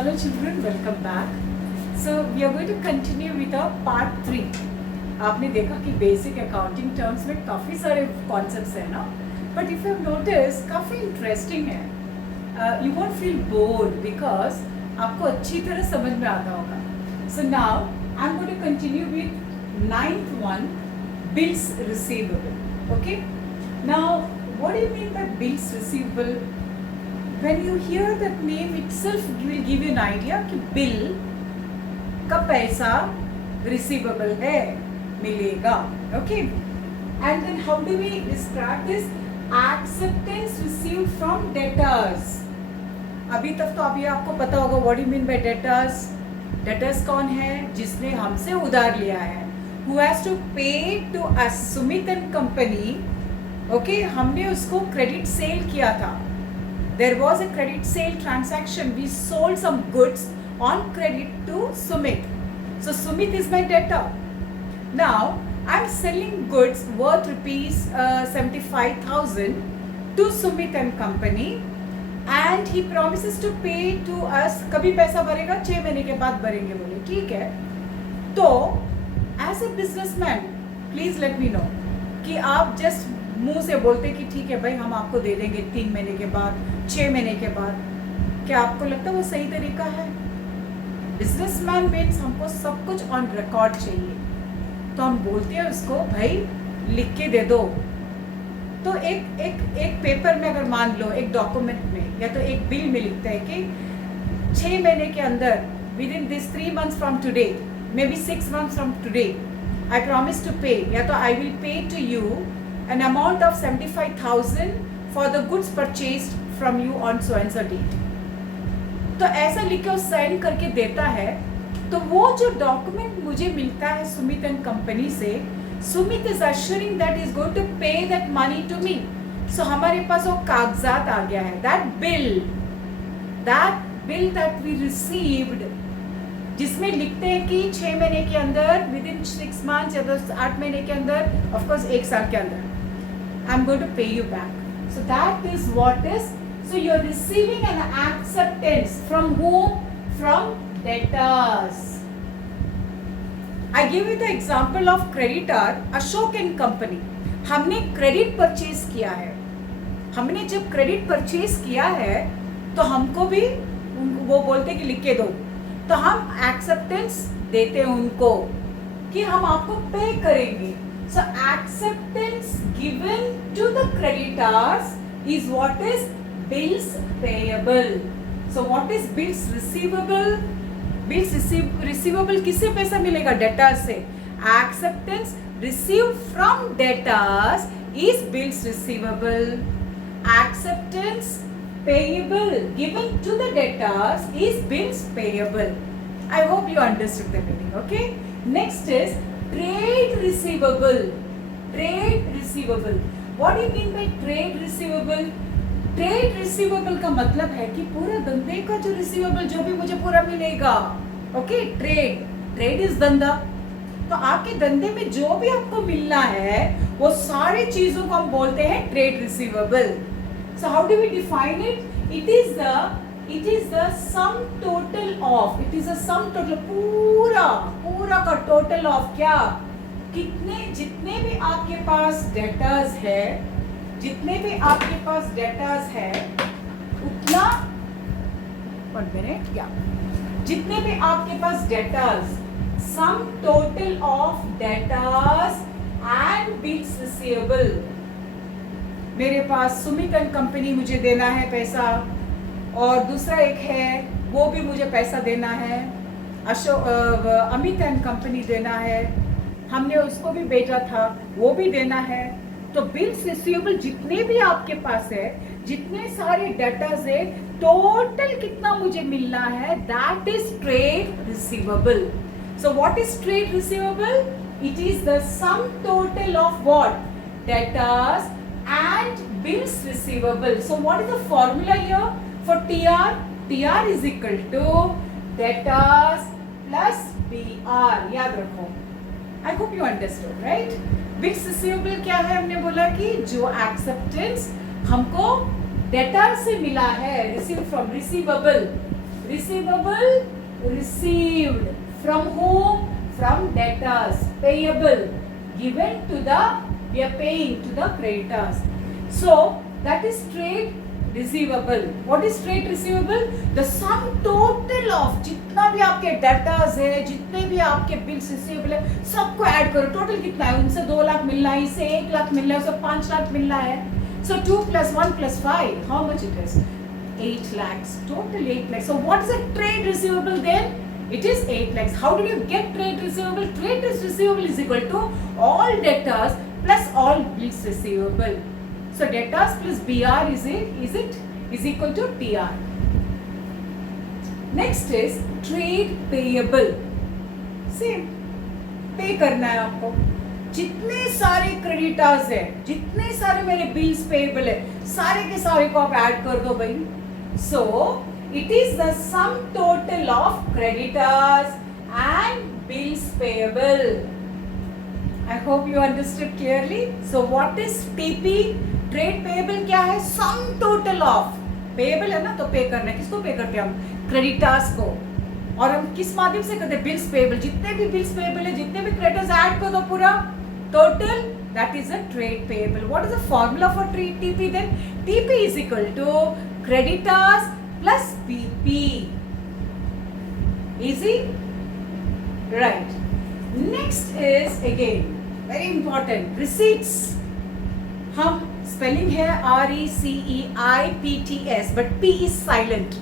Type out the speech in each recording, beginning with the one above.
Hello children, welcome back. So we are going to continue with our part 3. आपने देखा कि basic accounting terms में काफ़ी सारे कॉन्सेप्ट्स हैं ना, बट इफ यू नोटिस काफ़ी इंटरेस्टिंग है. You won't feel bored because आपको अच्छी तरह समझ में आता होगा. So now I am going to continue with 9th one, bills receivable. Okay, now what do you mean by bills receivable? When you hear that name itself, it will give you an idea कि bill का पैसा receivable है, मिलेगा. Okay, and then how do we describe this? Acceptance received from debtors. अभी तक तो अभी आपको पता होगा what do you mean by debtors? Debtors कौन है? जिसने हमसे उधार लिया है. Who has to pay to us? Sumit and company. Okay, हमने उसको credit sale किया था. There was a credit sale transaction. We sold some goods on credit to Sumit. So Sumit is my debtor. Now I'm selling goods worth rupees 75,000 to Sumit and company, and he promises to pay to us. कभी पैसा भरेगा 6 महीने के बाद भरेंगे बोले. ठीक है. तो as a businessman, please let me know कि आप just मुंह से बोलते कि ठीक है भाई हम आपको दे देंगे 3 महीने के बाद, 6 महीने के बाद. क्या आपको लगता है वो सही तरीका है? बिजनेसमैन मीन्स हमको सब कुछ ऑन रिकॉर्ड चाहिए, तो हम बोलते हैं उसको भाई लिख के दे दो. तो एक पेपर में अगर मान लो एक डॉक्यूमेंट में या तो एक बिल में लिखता है कि 6 महीने के अंदर within this 3 months from today, maybe 6 months from today, I promise to pay, या तो I will pay to you an amount of 75,000 for the goods purchased from you on so and so date. तो ऐसा लिख के sign करके देता है. तो वो जो डॉक्यूमेंट मुझे मिलता है सुमित एंड कंपनी से, Sumit is assuring that is going to pay that money to me. सो हमारे पास वो कागजात आ गया है, that bill that we received, जिसमें लिखते हैं कि 6 महीने के अंदर, विद इन 6 months या तो 8 महीने के अंदर, ऑफकोर्स 1 साल के अंदर, I'm going to pay you back. So that is what is. So you're receiving an acceptance from whom? From debtors. I give you the example of creditor, Ashok and company. हमने credit purchase किया है. हमने जब credit purchase किया है तो हमको भी वो बोलते कि लिख के दो, तो हम एक्सेप्टेंस देते हैं उनको कि हम आपको पे करेंगे. So acceptance given to the creditors is what is bills payable. So what is bills receivable? Bills receivable किससे पैसा मिलेगा? Debtors से. Acceptance received from debtors is bills receivable. Acceptance payable given to the debtors is bills payable. I hope you understood the meaning. Okay. Next is trade receivable. Trade receivable. What do you mean by trade receivable? Trade receivable का मतलब है कि पूरा धंधे का जो receivable जो भी मुझे पूरा मिलेगा. Okay, trade is धंधा. तो आपके धंधे में जो भी आपको मिलना है वो सारी चीजों को हम बोलते हैं trade receivable. So how do we define it? It is the sum total of. It is a sum total, पूरा का टोटल ऑफ क्या, जितने भी आपके पास डेटर्स है, जितने भी आपके पास डेटर्स है उतना, 1 minute, या जितने भी आपके पास debtors, sum total of debtors and bills receivable. मेरे पास सुमित एंड कंपनी मुझे देना है पैसा, और दूसरा एक है वो भी मुझे पैसा देना है, अमित एंड कंपनी देना है, हमने उसको भी भेजा था वो भी देना है. तो बिल्स रिसीवेबल जितने भी आपके पास है, जितने सारे डेटर्स है, टोटल कितना मुझे मिलना है, that is trade receivable. So what is trade receivable? It is the some total of what, debtors and bills receivable. So what is the formula here for TR? TR is equal to debtors plus BR. याद रखो. I hope you understood, right? Bills receivable क्या है? हमने बोला कि जो acceptance हमको debtor से मिला है, receive from receivable. receivable received from whom? From debtors. Payable given to the, we are paying to the creditors. So that is trade receivable. What is trade receivable? The sum total of जितना भी आपके debtors है, जितने भी आपके bills receivable है, सबको add करो. टोटल कितना है? उनसे 2 लाख मिलना है, इससे 1 लाख मिलना है, उससे 5 लाख मिलना है. So 2 plus 1 plus 5, how much it is? 8 lakhs. Total 8 lakhs. So what is a trade receivable then? It is 8 lakhs. How did you get trade receivable? Trade receivable is equal to all debtors plus all bills receivable. So debtors plus BR is equal to TR. Next is trade payable. Same. Pay करना है आपको. जितने सारे creditors है, जितने सारे मेरे bills payable है, सारे के सारे को आप ऐड कर दो भाई. So it is the sum total of creditors and bills payable. I hope you understood clearly. So what is TP? Trade payable क्या है? Sum total of payable है ना, तो पे करना है. किसको पे करते हैं हम? क्रेडिटर्स को. और हम किस माध्यम से करते हैं? Bills payable. जितने भी बिल्स पेएबल है, जितने भी क्रेडिटर्स ऐड कर दो पूरा total, that is a trade payable. What is the formula for TP then? TP is equal to creditors plus PP. Easy? Right. Next is again very important, receipts. हम spelling है RECEIPTS, but P is silent.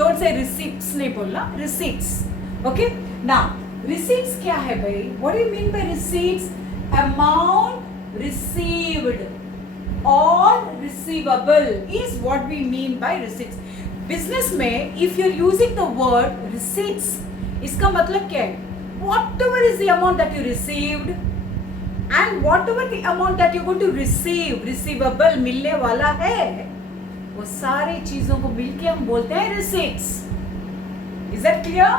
Don't say receipts नहीं बोलना, receipts. Okay? Now, receipts क्या है भाई? What do you mean by receipts? Amount received or receivable is what we mean by receipts. Business में if you're using the word receipts, इसका मतलब क्या है? Whatever is the amount that you received and whatever the amount that you're going to receive, receivable मिलने वाला है, वो सारे चीजों को मिलके हम बोलते हैं receipts. Is that clear?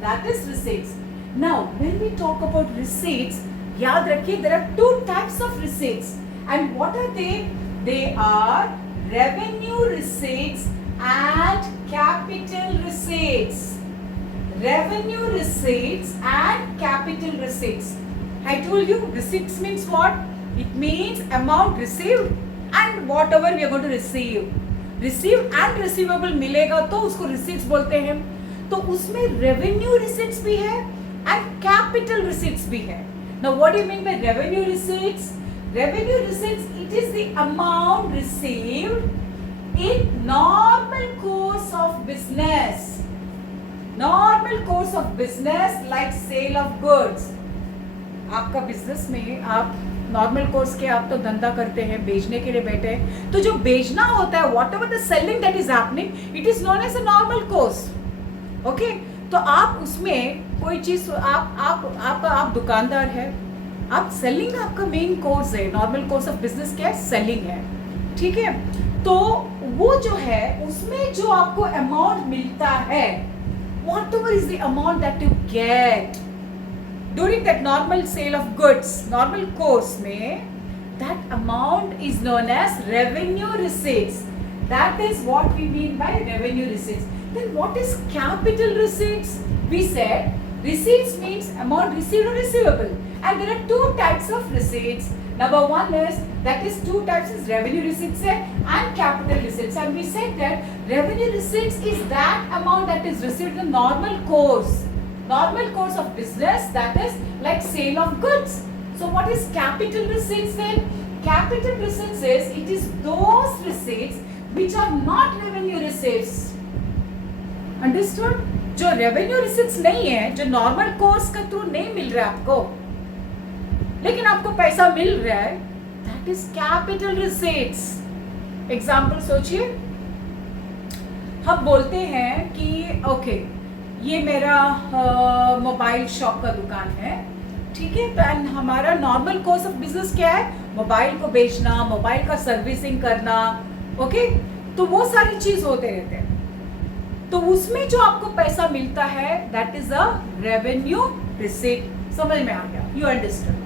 That is receipts. Now, when we talk about receipts, याद रखिए there are 2 types of receipts. And what are they? They are revenue receipts and capital receipts. Revenue receipts and capital receipts. I told you receipts means what? It means amount received and whatever we are going to receive. Received and receivable मिलेगा तो उसको receipts बोलते हैं. तो उसमें revenue receipts भी है and capital receipts भी है. Now what do you mean by revenue receipts? Revenue receipts, it is the amount received in normal course of business. Normal course of business like sale of goods. आपका business में आप normal course के आप तो धंधा करते हैं, बेचने के लिए बैठे हैं, तो जो बेचना होता है whatever the selling that is happening, it is known as a normal course. Okay, तो आप उसमें कोई चीज आप दुकानदार है, आप सेलिंग आपका मेन कोर्स है. नॉर्मल कोर्स ऑफ बिजनेस क्या है? सेलिंग है. ठीक है, तो वो जो है उसमें जो आपको अमाउंट मिलता है, what ever is the amount that you get during that normal sale of goods, normal course में, that amount is known as revenue receipts. That is what we mean by revenue receipts. Then what is capital receipts? We said receipts means amount received or receivable, and there are 2 types of receipts. Number 1 is, that is 2 types is revenue receipts and capital receipts. And we said that revenue receipts is that amount that is received in the normal course of business, that is like sale of goods. So what is capital receipts then? Capital receipts is, it is those receipts which are not revenue receipts. Understood? जो revenue receipts नहीं है, जो normal course के through नहीं मिल रहा है आपको, लेकिन आपको पैसा मिल रहा है, that is capital receipts. Example सोचिए, हम बोलते हैं कि okay, ये मेरा मोबाइल शॉप का दुकान है. ठीक है, तो हमारा नॉर्मल कोर्स ऑफ बिजनेस क्या है? मोबाइल को बेचना, मोबाइल का सर्विसिंग करना. ओके, तो वो सारी चीज होते रहते हैं. तो उसमें जो आपको पैसा मिलता है, that is a revenue receipt. समझ में आ गया? You understand?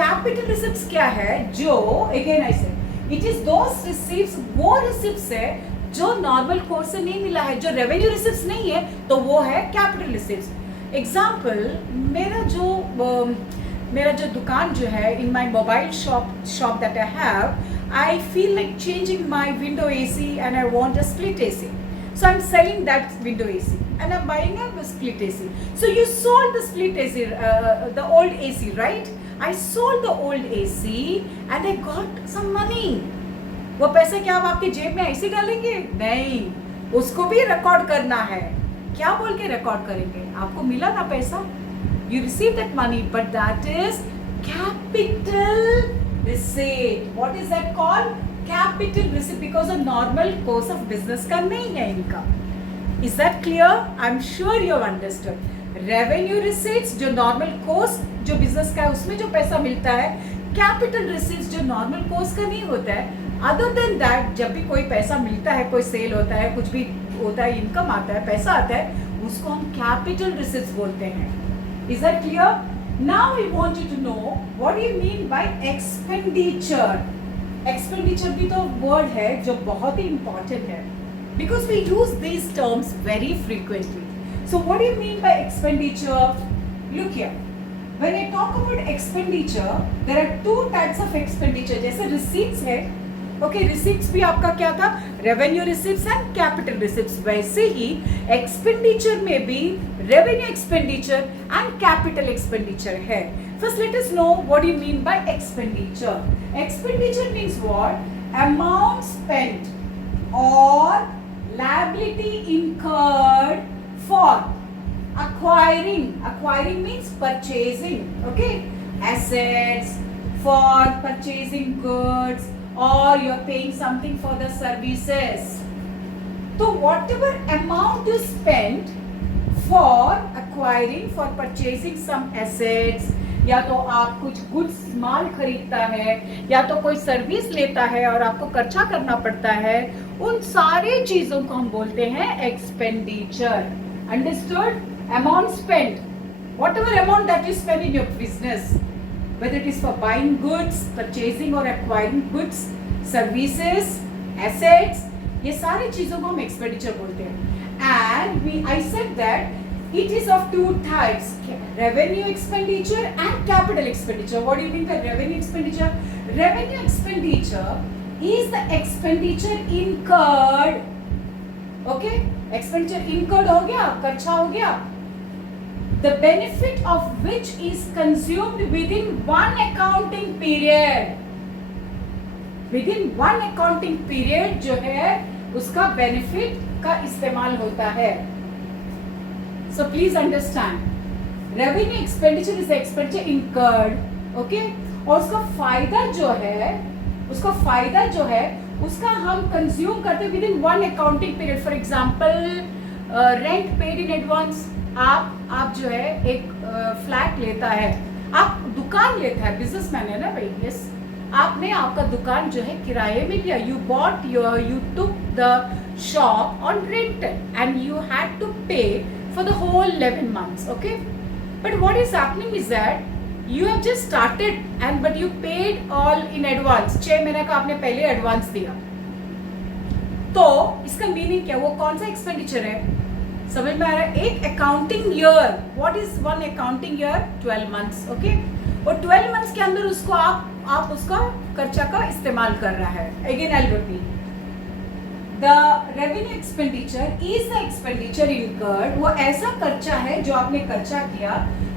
कैपिटल रिसिप्ट्स क्या है? जो अगेन आई से इट इज दोस रिसीप्ट्स, वो रिसिप्ट्स है जो नॉर्मल कोर्स से नहीं मिला है, जो रेवेन्यू रिसिप्ट्स नहीं है, तो वो है कैपिटल रिसिप्ट्स. एग्जाम्पल, मेरा जो दुकान जो है, in my mobile shop that I have, I feel like changing my window AC and I want a split AC. So I'm selling that window AC and I'm buying a split AC. So you sold the split AC, the old AC, right? I sold the old AC and I got some money. वो पैसे क्या आप आपकी जेब में ऐसे डालेंगे? नहीं, उसको भी रिकॉर्ड करना है. क्या बोल के रिकॉर्ड करेंगे? आपको मिला ना पैसा? You receive that money, but that is capital receipt. What is that called? Capital receipt, because a normal course of business का नहीं है इनका. Is that clear? I'm sure you have understood. Revenue receipts जो normal course जो business का है उसमें जो पैसा मिलता है. Capital receipts जो normal course का नहीं होता है. Other than that, जब भी कोई पैसा मिलता है, कोई सेल होता है, कुछ भी होता है, इनकम आता है, पैसा आता है, उसको हम capital receipts बोलते हैं. Is that clear? Now we want you to know what do you mean by expenditure. Expenditure भी तो word है जो बहुत ही important है, because we use these terms very frequently. So what do you mean by expenditure? Look here. When I talk about expenditure, there are two types of expenditure. जैसे receipts है, okay, receipts भी आपका क्या था? Revenue receipts and capital receipts. वैसे ही expenditure में भी revenue expenditure and capital expenditure है. First, let us know what do you mean by expenditure. Expenditure means what? Amount spent or liability incurred for acquiring. Acquiring means purchasing. Okay, assets, for purchasing goods, or you are paying something for the services. So whatever amount you spend for acquiring, for purchasing some assets, या तो आप कुछ goods माल खरीदता है, या तो कोई service लेता है और आपको खर्चा करना पड़ता है, उन सारे चीजों को हम बोलते हैं expenditure. Understood? Amount spent, whatever amount that you spend in your business, whether it is for buying goods, purchasing or acquiring goods, services, assets, ये सारी चीजों को हम एक्सपेंडिचर बोलते हैं. And I said that it is of two types, revenue expenditure and capital expenditure. What do you mean by revenue expenditure? Revenue expenditure is the expenditure incurred. Okay, expenditure incurred हो गया, खर्चा हो गया, the benefit of which is consumed within one accounting period. Within one accounting period जो है उसका benefit का इस्तेमाल होता है. So please understand, revenue expenditure is the expenditure incurred, okay? और उसका फायदा जो है उसका हम कंज्यूम करते हैं within one accounting period. For example, rent paid in advance. आप जो है एक फ्लैट लेता है, आप दुकान लेता है, बिजनेसमैन है ना भाई, यस, आपने आपका दुकान जो है किराए में लिया. you took the shop on rental and you had to pay for the whole 11 months, okay? But what is happening is that you have just started but you paid all in advance. 6 महीने का आपने पहले advance दिया. तो इसका meaning क्या? वो कौन सा एक्सपेंडिचर है? समझ में आ रहा है? एक accounting year. What is one accounting year? 12 months, okay? और 12 मंथ्स के अंदर उसको आप उसका खर्चा का इस्तेमाल कर रहा है. Again I repeat, the revenue expenditure is the expenditure incurred. वो ऐसा खर्चा है जो आपने खर्चा किया,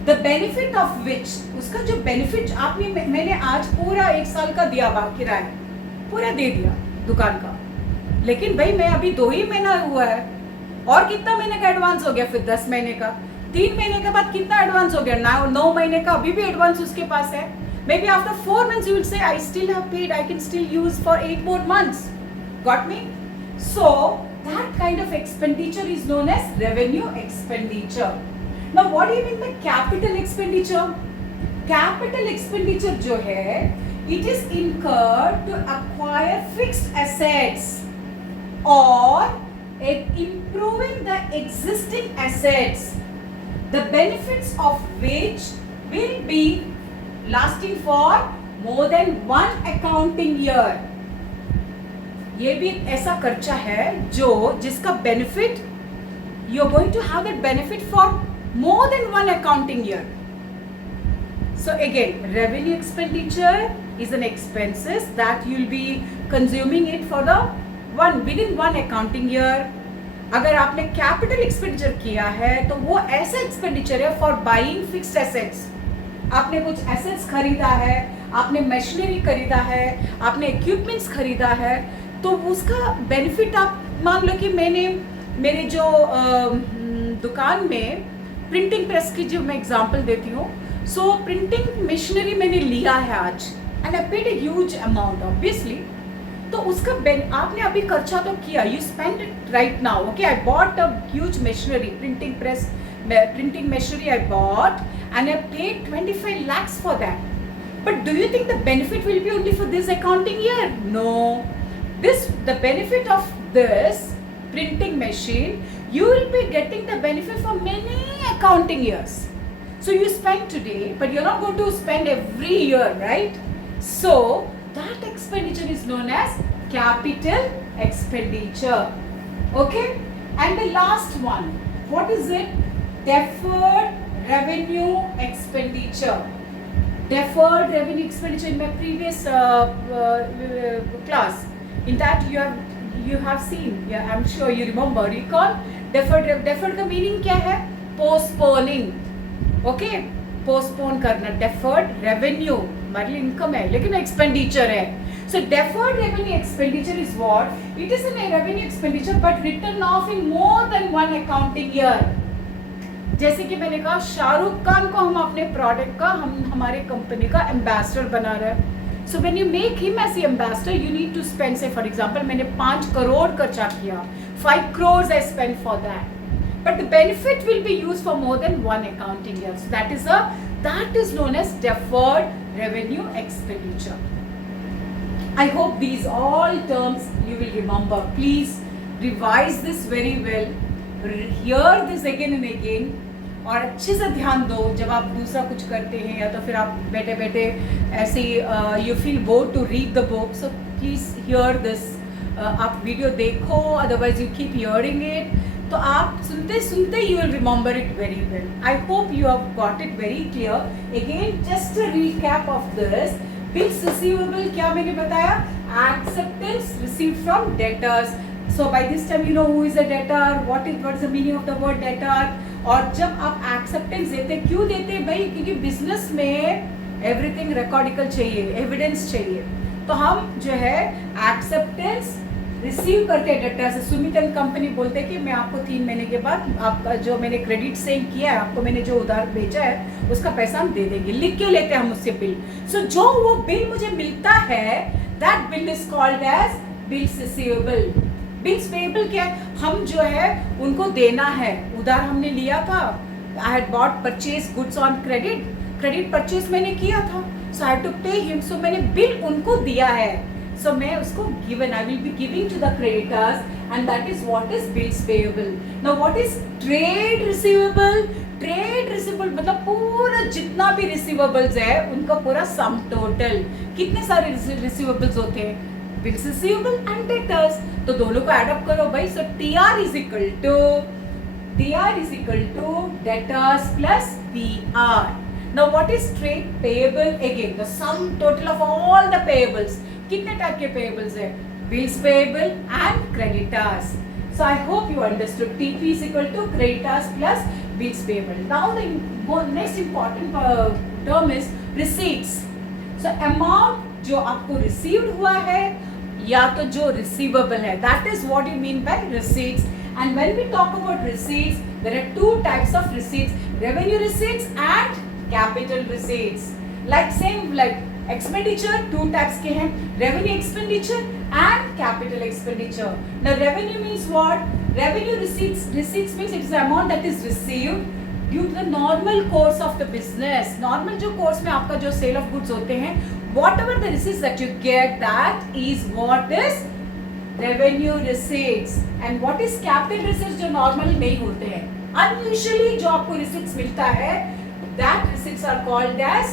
द बेनिफिट ऑफ विच, उसका जो बेनिफिट आपने, मैंने आज पूरा 1 साल का दिया किराया, पूरा दे दिया दुकान का, लेकिन भाई मैं अभी 2 ही महीना हुआ है, और कितना महीने का एडवांस हो गया? फिर 10 महीने का. 3 महीने के बाद कितना एडवांस हो गया? 9 महीने का अभी भी एडवांस उसके पास है. May be after 4 months you will say I still have paid, I can still use for 8 more months. Got me? So that kind of expenditure is known as revenue expenditure. Now what do you mean by capital expenditure? Capital expenditure जो है, it is incurred to acquire fixed assets or improving the existing assets, the benefits of which will be lasting for more than one accounting year. ये भी एक ऐसा खर्चा है जो जिसका benefit you are going to have that benefit for more than one accounting year. So again, revenue expenditure is an expenses that you'll be consuming it for the within one accounting year. अगर आपने capital expenditure किया है तो वो ऐसा expenditure है for buying fixed assets. आपने कुछ एसेट्स खरीदा है, आपने मशीनरी खरीदा है, आपने इक्विपमेंट्स खरीदा है, तो उसका बेनिफिट आप मान लो कि मैंने मेरे जो दुकान में प्रिंटिंग प्रेस की जो मैं एग्जांपल देती हूँ, सो प्रिंटिंग मशीनरी मैंने लिया है आज and I paid a huge amount obviously. तो उसका आपने अभी खर्चा तो किया, you spend it right now. Okay, I bought a huge machinery, printing press, printing machinery I bought and I paid 25 lakhs for that. But do you think the benefit will be only for this accounting year? No. The benefit of this printing machine, you will be getting the benefit for many accounting years. So you spend today, but you're not going to spend every year, right? So that expenditure is known as capital expenditure. Okay? And the last one, what is it? Deferred revenue expenditure. Deferred revenue expenditure in my previous class. In that you have seen, yeah, I'm sure you remember. Recall deferred का meaning क्या है? Postponing. Okay, postpone करना. Deferred revenue हमारे लिए income है लेकिन expenditure है. So deferred revenue expenditure is what? It is an revenue expenditure but written off in more than one accounting year. जैसे कि मैंने कहा, शाहरुख खान को हम अपने प्रोडक्ट का हमारे कंपनी का एम्बेसडर बना रहे हैं. So when you make him as ambassador you need to spend, say for example मैंने 5 करोड़ खर्चा किया, 5 crores I spend for that. But the benefit will be used for more than one accounting year. So that is known as deferred revenue expenditure. I hope these all terms you will remember. Please revise this very well. Hear this again and again. और अच्छे से ध्यान दो जब आप दूसरा कुछ करते हैं या तो फिर आप बैठे बैठे ऐसे you feel bored to read the book. So please hear this. आप वीडियो देखो, otherwise you keep hearing it. तो आप सुनते सुनते you will remember it very well. I hope you have got it very clear. Again just a recap of this. Bills receivable क्या मैंने बताया? Acceptance received from debtors. So by this time you know who is a debtor, what is the meaning of the word debtor. और जब आप acceptance देते, क्यों देते भाई? क्योंकि बिजनेस में एवरीथिंग रिकॉर्डिकल चाहिए, एविडेंस चाहिए. तो हम जो है एक्सेप्टेंस रिसीव करते हैं डेटा से. सुमित एंड कंपनी बोलते हैं कि मैं आपको 3 महीने के बाद आपका जो मैंने क्रेडिट सेंड किया है, आपको मैंने जो उधार भेजा है उसका पैसा हम दे देंगे. लिख के लेते हैं हम उससे बिल. सो जो वो बिल मुझे मिलता है, that bill is called as bills receivable. Bills payable क्या है? हम जो है उनको देना है. उधार हमने लिया था, I had bought purchase goods on credit purchase मैंने किया था, so I had to pay him. सो मैंने बिल उनको दिया है. So मैं उसको given, I will be giving to the creditors, and that is what is bills payable. Now what is trade receivable? Trade receivable मतलब पूरा जितना भी receivables है उनका पूरा sum total. कितने सारे receivables होते हैं? Bills receivable and debtors. तो दोनों को add up करो भाई. So TR is equal to debtors plus PR. Now what is trade payable? Again the sum total of all the payables. कितने टाइप के पेएबल्स है? Bills payable and creditors. So I hope you understood. TP is equal to creditors plus bills payable. Now the next important term is receipts. So amount जो आपको received हुआ है या तो जो रिसीवेबल है, that is what you mean by receipts. And when we talk about receipts, there are 2 types of receipts, revenue receipts and capital receipts. Like same like expenditure 2 types के हैं, revenue expenditure and capital expenditure. Now revenue means what? Revenue receipts means it is the amount that is received due to the normal course of the business. Normal जो course में आपका जो cell of goods होते हैं, whatever the receipts that you get, that is what is revenue receipts. And what is capital receipts जो normal नहीं होते हैं, unusually जो आपको receipts मिलता है, that receipts are called as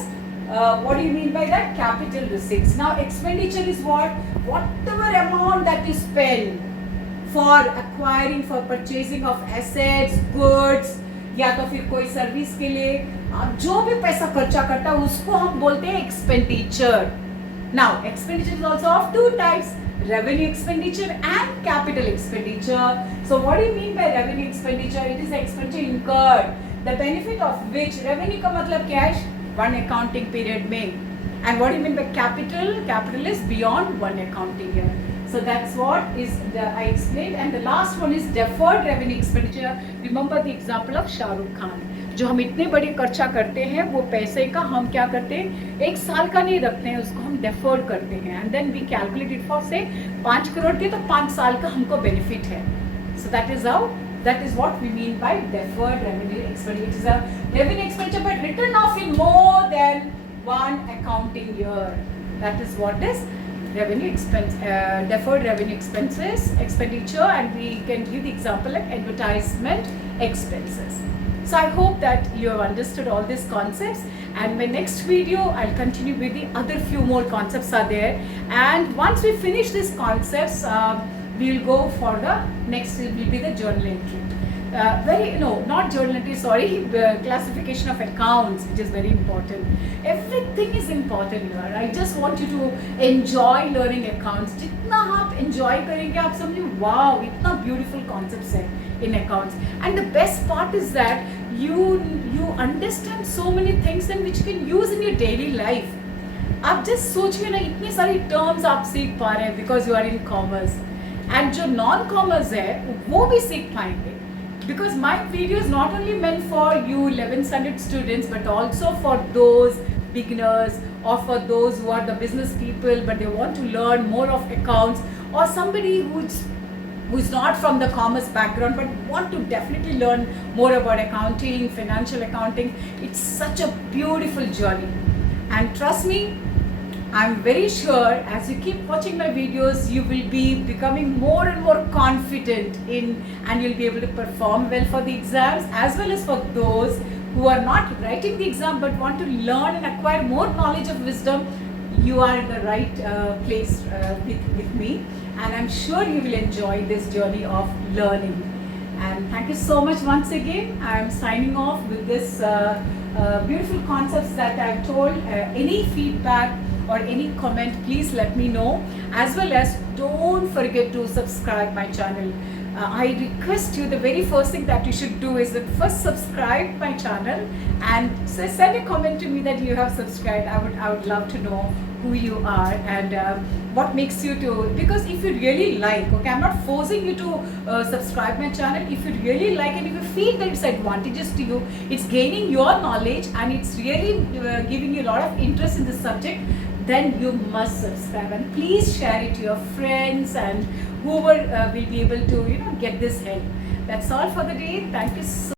What do you mean by that? Capital receipts. Now expenditure is what? Whatever amount that you spend for acquiring, for purchasing of assets, goods, या तो फिर कोई service के लिए आप जो भी पैसा खर्चा करता है उसको हम बोलते हैं expenditure. Now expenditure is also of two types, revenue expenditure and capital expenditure. So what do you mean by revenue expenditure? It is expenditure incurred, the benefit of which, revenue का मतलब क्या है? One accounting period में. And what do you mean by capital? Capital is beyond one accounting year. So that's what is I explained. And the last one is deferred revenue expenditure. Remember the example of Shah Rukh Khan. जो हम इतने बड़े खर्चा करते हैं वो पैसे का हम क्या करते हैं, एक साल का नहीं रखते हैं, उसको हम डेफर्ड करते हैं and then we calculate it for say 5 crore के तो 5 साल का हमको बेनिफिट है. So that is how, that is what we mean by deferred revenue expenditure. It is a revenue expenditure but written off in more than one accounting year. That is what is revenue expense, deferred revenue expenses expenditure, and we can give the example like advertisement expenses. So I hope that you have understood all these concepts, and my next video I'll continue with the other few more concepts are there, and once we finish these concepts we'll go for the next will be the journal entry. Not journal entry, sorry, classification of accounts, which is very important. Everything is important here. I just want you to enjoy learning accounts. जितना आप enjoy करेंगे आप समझिए wow इतना beautiful concepts है in accounts. And the best part is that you understand so many things and which you can use in your daily life. आप just सोचिए ना इतनी सारी terms आप सीख पा रहे हैं because you are in commerce, and जो non commerce है वो भी सीख पाएंगे. Because my video is not only meant for you 11th standard students but also for those beginners or for those who are the business people but they want to learn more of accounts, or somebody who's not from the commerce background but want to definitely learn more about accounting, financial accounting. It's such a beautiful journey, and trust me, I'm very sure as you keep watching my videos you will be becoming more and more confident in, and you'll be able to perform well for the exams, as well as for those who are not writing the exam but want to learn and acquire more knowledge of wisdom. You are in the right place with me, and I'm sure you will enjoy this journey of learning. And thank you so much once again. I'm signing off with this beautiful concepts that I've told. Any feedback or any comment, please let me know, as well as don't forget to subscribe my channel. I request you, the very first thing that you should do is that first subscribe my channel and send a comment to me that you have subscribed. I would love to know who you are and what makes you to, because if you really like, okay, I'm not forcing you to subscribe my channel. If you really like and if you feel that it's advantageous to you, it's gaining your knowledge and it's really giving you a lot of interest in this subject, then you must subscribe, and please share it to your friends and whoever will be able to get this help. That's all for the day. Thank you so